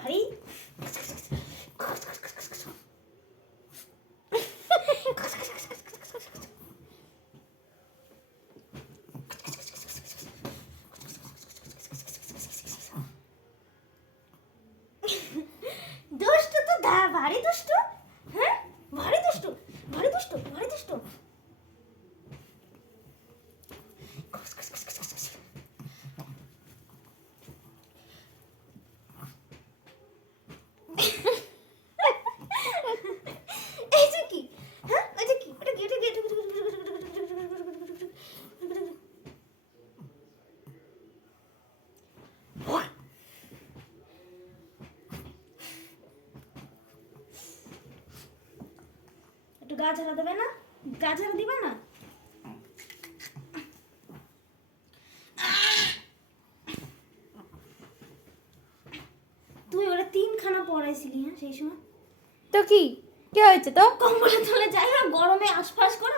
ভারী। দুষ্টু তো ভারী দুষ্টু। হ্যাঁ ভারী দুষ্টু, ভারী দুষ্টু, ভারী দুষ্টু। এই যে কি? হ্যাঁ এই যে কি? এটা কি? এটা কি? একটু গা ঝাড়া দেবে না? গা ঝাড়া দিবে না? তুই ওরা 3খানা পড়াইছিলি হ্যাঁ সেই সময়? তো কি হয়েছে তো? কম্বলের তলে যাই না গরমে আশপাশ করে